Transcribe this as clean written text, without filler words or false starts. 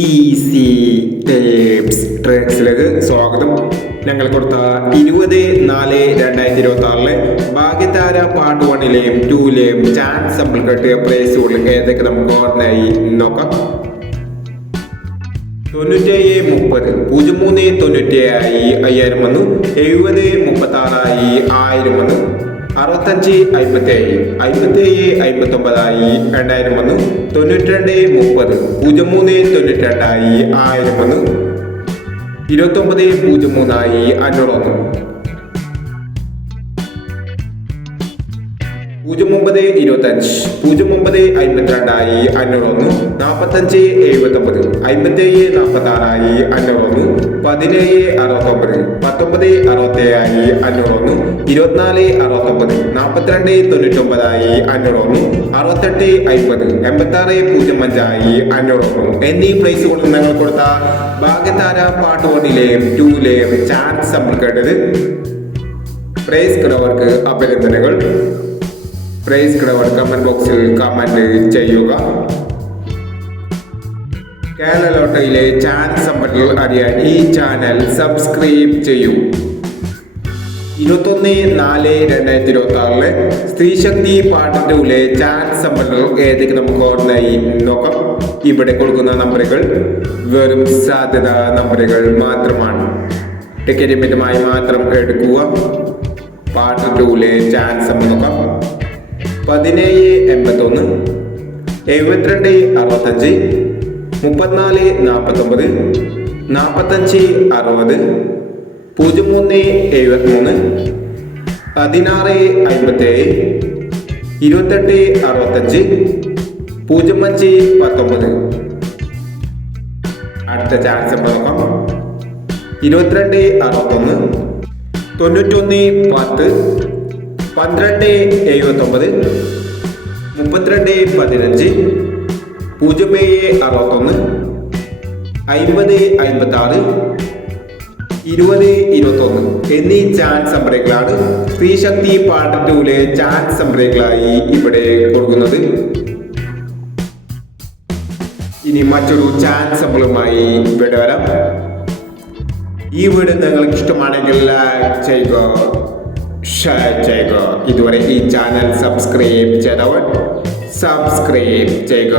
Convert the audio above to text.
Easy tips ട്രിക്സിലേക്ക് സ്വാഗതം. ഞങ്ങൾ കൊടുത്ത 20/4/2026 ഭാഗ്യതാര പാർട്ട് 1ലെയും 2ലെയും ചാൻസ് സാമ്പിൾ കെട്ടിയ പ്രൈസുകൾ ഏതൊക്കെ നമുക്ക് ഓർമ്മയായി നോക്കാം. 9730 0397 5000 വന്നു. 7036 1000 വന്നു. 6557 5759 2000 വന്നു. 9230 0392 1000 വന്നു. 2903 500 വന്നു. 0925 0952 500 വന്നു. 4579 5746 500 വന്നു. 1769 1967 500 വന്നു. 2469 4299 500 വന്നു. 6850 8605 500 വന്നു എന്നീ പ്രൈസുകൾ ഞങ്ങൾ കൊടുത്ത ഭാഗ്യതാര പാർട്ട് 1ലെയും 2ലെയും ചാൻസ് സാമ്പിൾ കേട്ടത്. പ്രൈസ് കിടവർക്ക് അഭിനന്ദനങ്ങൾ. പ്രൈസ് കിടവർ കമന്റ് ബോക്സിൽ കമന്റ് ചെയ്യുക. കേരള ലോട്ടറിയിലെ ചാൻസ് സമ്പത്തുകൾ അറിയാൻ ഈ ചാനൽ സബ്സ്ക്രൈബ് ചെയ്യൂ. 21/4/2026 സ്ത്രീശക്തി പാർട്ട് 2ലെ ചാൻസ് സമ്പത്തുകൾ ഏതൊക്കെ നമുക്ക് ഓർമ്മയായി നോക്കാം. ഇവിടെ കൊടുക്കുന്ന നമ്പറുകൾ വെറും സാധ്യത നമ്പറുകൾ മാത്രമാണ്. ടിക്കറ്റ് മിതമായി മാത്രം എടുക്കുക. പാർട്ട് 2ലെ ചാൻസ് സമ്പത്ത് നോക്കാം. 1781 7265 3449 4560 0373 1657 2865 0519. അടുത്ത ചാൻസ് നോക്കാം. 2261 9110 1279 3215 0761 5056 2021 എന്നീ ചാൻസ് നമ്പറുകളാണ് സ്ത്രീശക്തി പാർട്ട് 2ലെ ചാൻസ് നമ്പറുകളായി ഇവിടെ കൊടുക്കുന്നത്. ഇനി മറ്റൊരു ചാൻസ് നമ്പറുമായി ഇവിടെ വരാം. ഈ വീഡിയോ നിങ്ങൾക്ക് ഇഷ്ടമാണെങ്കിൽ ലൈക്ക് ചെയ്യുക, ഷെയർ ചെയ്യുക. ഇതുവരെ ഈ ചാനൽ സബ്സ്ക്രൈബ് ചെയ്തവർ സബ്സ്ക്രൈബ് ചെയ്യുക.